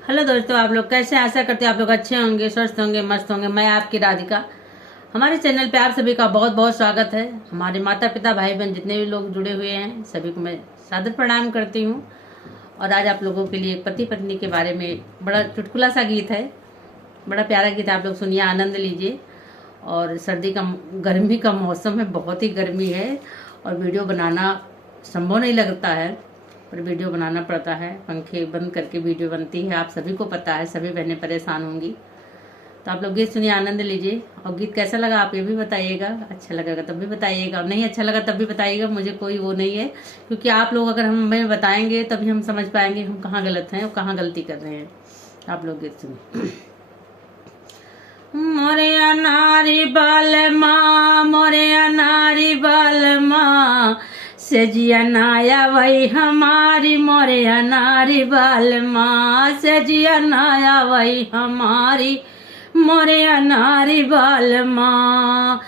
Hello दोस्तों, आप लोग कैसे? आशा करते हैं आप लोग अच्छे होंगे, स्वस्थ होंगे, मस्त होंगे। मैं आपकी राधिका। हमारे चैनल पे आप सभी का बहुत बहुत स्वागत है। हमारे माता पिता भाई बहन जितने भी लोग जुड़े हुए हैं सभी को मैं सादर प्रणाम करती हूँ। और आज आप लोगों के लिए पति पत्नी के बारे में बड़ा चुटकुला सा गीत है, बड़ा प्यारा गीत है। आप लोग सुनिए, आनंद लीजिए। और गर्मी का मौसम है, बहुत ही गर्मी है और वीडियो बनाना संभव नहीं लगता है, पर वीडियो बनाना पड़ता है। पंखे बंद करके वीडियो बनती है, आप सभी को पता है, सभी बहनें परेशान होंगी। तो आप लोग गीत सुनिए, आनंद लीजिए। और गीत कैसा लगा आप ये भी बताइएगा। अच्छा लगेगा तब भी बताइएगा, नहीं अच्छा लगा तब भी बताइएगा। मुझे कोई वो नहीं है, क्योंकि आप लोग अगर हमें बताएंगे तभी हम समझ पाएंगे हम कहाँ गलत हैं और कहाँ गलती कर रहे हैं। आप लोग गीत सुनिए। मोरे अनारी बाल माँ, मोरे अनारी बाल माँ, सजिया नाया वही हमारी। मोरे अनारी बाल माँ, सजिया नाया वही हमारी। मोरे अनारी बाल माँ,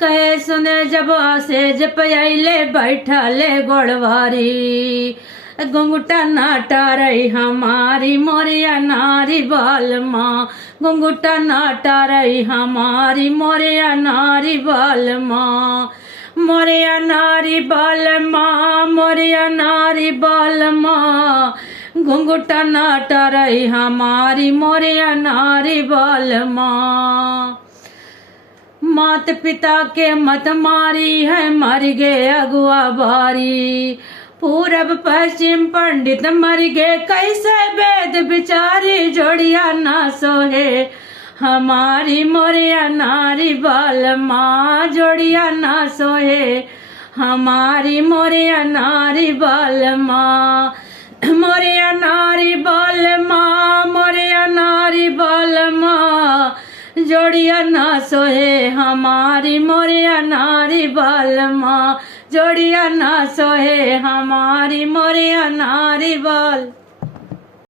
कहे सुने जब से जपयले बैठले गोड़वारी। घुंघटा नाटा रही हमारी, मोरे अनारी बाल माँ। घुंघटा नाटा रही हमारी, मोरे अनारी बाल माँ। मोरे अनारी बाल माँ, मोरे अनारी बाल माँ। घुंघटा नाटा रही हमारी, मोरे अनारी बाल माँ। मात पिता के मत मारी है, मर गए अगुआ बारी। पूरब पश्चिम पंडित मर गए, कैसे वेद बिचारी। जोड़िया ना सोहे हमारी, मोरे अनारी बाल माँ। जोड़िया ना सोहे हमारी, मोरे अनारी बाल माँ। मोरे अनारी बाल माँ, मोरे अनारी बाल माँ। जोड़िया ना सोहे हमारी, मोरे अनारी बाल माँ। जोड़िया ना सोहे हमारी, मोरे अनारी बाल।